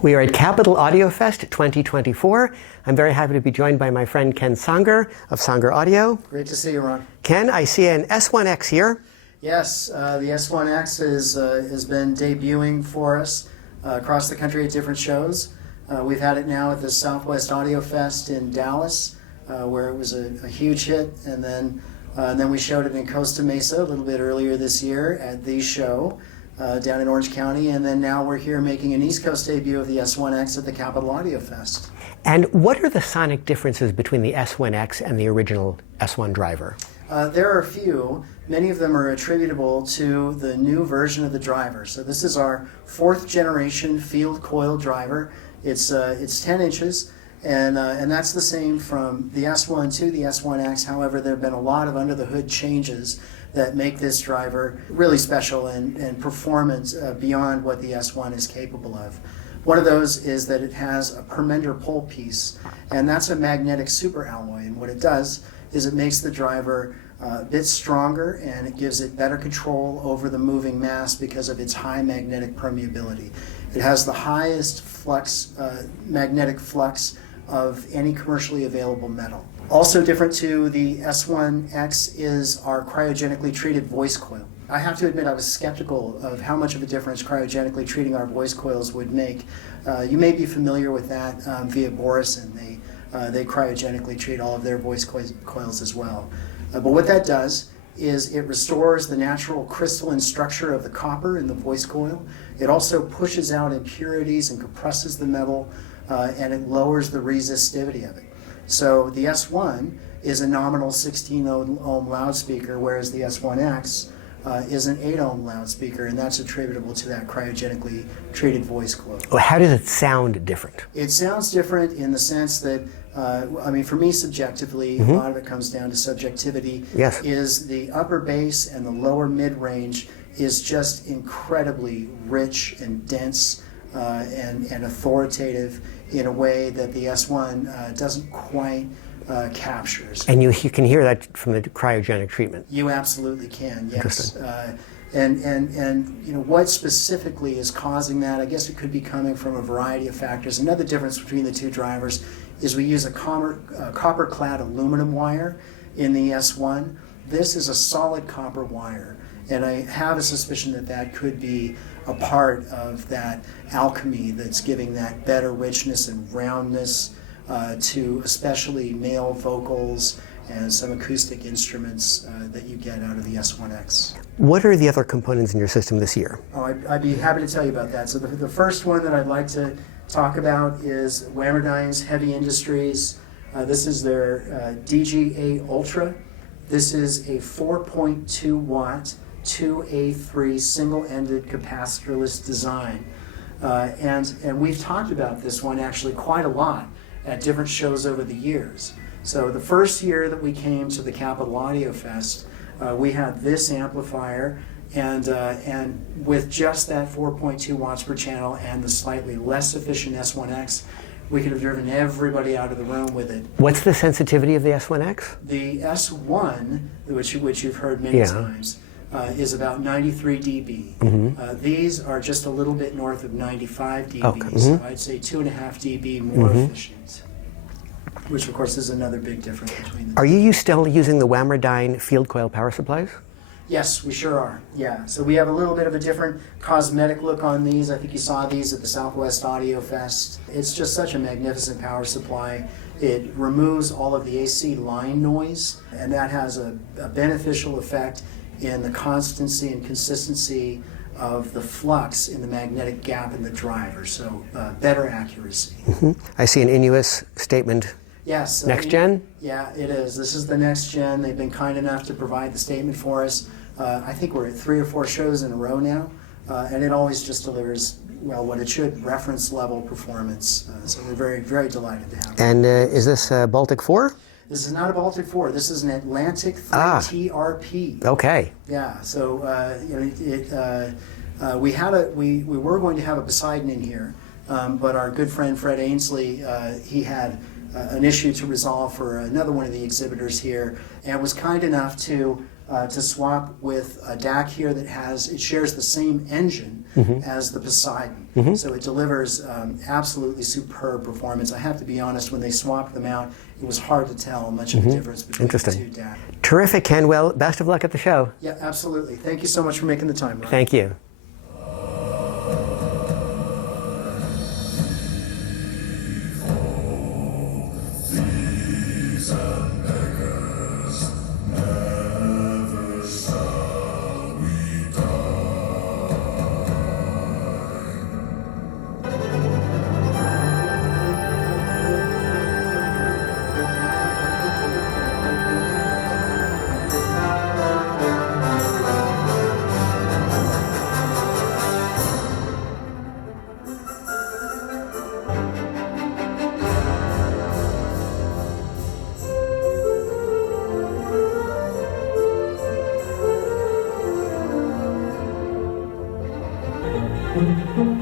We are at Capital AudioFest 2024. I'm very happy to be joined by my friend Ken Sanger of Sanger Audio. Great to see you, Ron. Ken, I see an S1X here. Yes, the S1X has been debuting for us across the country at different shows. We've had it now at the Southwest Audio Fest in Dallas, where it was a huge hit, and then we showed it in Costa Mesa a little bit earlier this year at the show down in Orange County, and then now we're here making an East Coast debut of the S1X at the Capital AudioFest. And what are the sonic differences between the S1X and the original S1 driver? There are a few. Many of them are attributable to the new version of the driver. So this is our 4th generation field coil driver. It's 10 inches, and that's the same from the S1 to the S1X. However, there have been a lot of under the hood changes that make this driver really special and performance beyond what the S1 is capable of. One of those is that it has a permender pole piece, and that's a magnetic superalloy. And what it does is it makes the driver a bit stronger, and it gives it better control over the moving mass because of its high magnetic permeability. It has the highest flux, magnetic flux of any commercially available metal. Also different to the S1X is our cryogenically treated voice coil. I have to admit I was skeptical of how much of a difference cryogenically treating our voice coils would make. You may be familiar with that via Borison. They cryogenically treat all of their voice coils as well. But what that does is it restores the natural crystalline structure of the copper in the voice coil. It also pushes out impurities and compresses the metal, and it lowers the resistivity of it. So the S1 is a nominal 16 ohm loudspeaker, whereas the S1X is an 8 ohm loudspeaker, and that's attributable to that cryogenically treated voice coil. Well, how does it sound different? It sounds different in the sense that, I mean, for me subjectively, a lot of it comes down to subjectivity, Yes. is the upper bass and the lower mid-range is just incredibly rich and dense and authoritative in a way that the S1 doesn't quite capture. And you can hear that from the cryogenic treatment. You absolutely can, yes. Interesting. And you know what specifically is causing that? I guess it could be coming from a variety of factors. Another difference between the two drivers is we use a copper-clad aluminum wire in the S1. This is a solid copper wire, and I have a suspicion that that could be a part of that alchemy that's giving that better richness and roundness to especially male vocals and some acoustic instruments that you get out of the S1X. What are the other components in your system this year? Oh, I'd be happy to tell you about that. So the first one that I'd like to talk about is Whammerdine's Heavy Industries. This is their DG8 Ultra. This is a 4.2 watt 2A3 single-ended capacitorless design. And we've talked about this one actually quite a lot at different shows over the years. So the first year that we came to the Capital AudioFest, we had this amplifier, and with just that 4.2 watts per channel and the slightly less efficient S1X, we could have driven everybody out of the room with it. What's the sensitivity of the S1X? The S1, which you've heard many times, is about 93 dB. These are just a little bit north of 95 dB, Okay. so I'd say 2.5 dB more efficient, which of course is another big difference between the two. Are you still using the Whammerdine field coil power supplies? Yes, we sure are. Yeah, so we have a little bit of a different cosmetic look on these. I think you saw these at the Southwest Audio Fest. It's just such a magnificent power supply. It removes all of the AC line noise, and that has a beneficial effect in the constancy and consistency of the flux in the magnetic gap in the driver, so better accuracy. I see an Inuus statement. Yes. Next gen? Yeah, it is. This is the next gen. They've been kind enough to provide the statement for us. I think we're at 3 or 4 shows in a row now, and it always just delivers, well, what it should, reference level performance. So we're very, very delighted to have it. And is this Baltic 4? This is not a Baltic 4. This is an Atlantic 3 TRP. Okay. Yeah. So we were going to have a Poseidon in here, but our good friend Fred Ainsley, he had an issue to resolve for another one of the exhibitors here, and was kind enough to swap with a DAC here that it shares the same engine as the Poseidon. So it delivers absolutely superb performance. I have to be honest, when they swapped them out, it was hard to tell much of a difference between the two DAC. Terrific, Ken. Well, best of luck at the show. Yeah, absolutely. Thank you so much for making the time, Ron. Thank you. Thank you.